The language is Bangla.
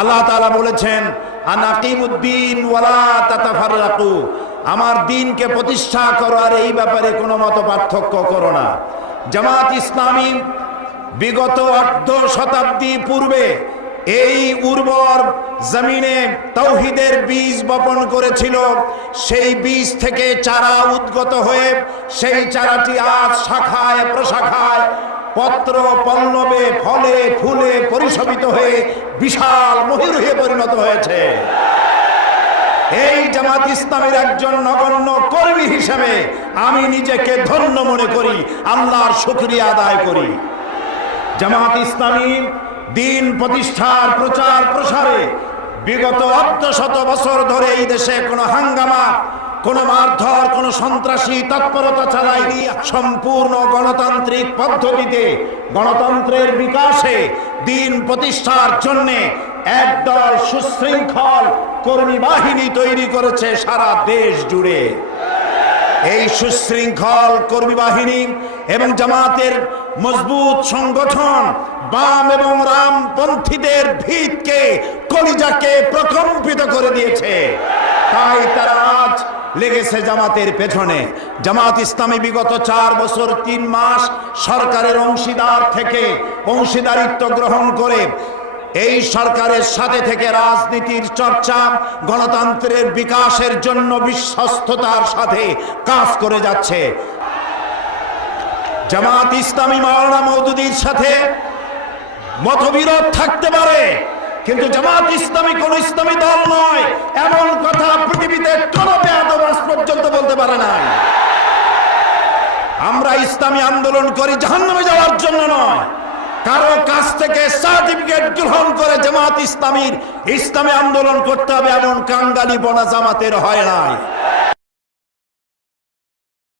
আল্লাহ তাআলা বলেছেন আনাকিমুদ্দিন ওয়ালা তাতাফাররাকু, আমার দ্বীনকে প্রতিষ্ঠা করো আর এই ব্যাপারে কোনো মত পার্থক্য করো না। জামাত ইসলামী বিগত অর্ধ শতাব্দী পূর্বে এই উর্বর জমিনে তাওহীদের বীজ বপন করেছিল। সেই বীজ থেকে চারা উদ্গত হয়ে সেই চারাটি আজ শাখায় প্রশাখায় পত্র পল্লবে ফলে ফুলে পরিশোভিত হয়ে বিশাল মহিরুহে পরিণত হয়েছে। এই জামাত ইসলামের একজন নগণ্য কর্মী হিসেবে আমি নিজেকে ধন্য মনে করি, আল্লাহর শুকরিয়া আদায় করি। জামাত ইসলামী দ্বীন প্রতিষ্ঠার প্রচার প্রসারে বিগত অর্ধশত বছর ধরে এই দেশে কোনো হাঙ্গামা, কোনো মারধর, কোনো সন্ত্রাসী তৎপরতা চালায়নি। সম্পূর্ণ গণতান্ত্রিক পদ্ধতিতে গণতন্ত্রের বিকাশে দ্বীন প্রতিষ্ঠার জন্য একদল সুশৃঙ্খল কর্মী বাহিনী তৈরি করেছে সারা দেশ জুড়ে। এই সুশৃঙ্খল কর্মী বাহিনী এবং জামাতের মজবুত সংগঠন বাম এবং রামপন্থীদের ভিতকে, কলিজাকে প্রকম্পিত করে দিয়েছে। তাই তারা আজ লেগেছে জামাতের পেছনে। জামাত ইসলামী বিগত 4 বছর 3 মাস সরকারের অংশীদার থেকে অংশীদারিত্ব গ্রহণ করে এই সরকারের সাথে থেকে রাজনীতির চর্চা, গণতন্ত্রের বিকাশের জন্য বিশ্বস্ততার সাথে কাজ করে যাচ্ছে। জামাত ইসলামী মাওলানা মওদুদীর সাথে মতবিরোধ থাকতে পারে, কিন্তু জামাত ইসলামী কোন ইসলামী দল নয়, এমন কথা পৃথিবীতে কোন বেয়াদব আজ পর্যন্ত বলতে পারে না। আমরা ইসলামী আন্দোলন করি জাহান্নামে যাওয়ার জন্য নয়, কারো কাছ থেকে সার্টিফিকেট গ্রহণ করে জামাত ইসলামীর ইসলামী আন্দোলন করতে হবে এমন কাঙ্গালি বনা জামাতের হয় নাই।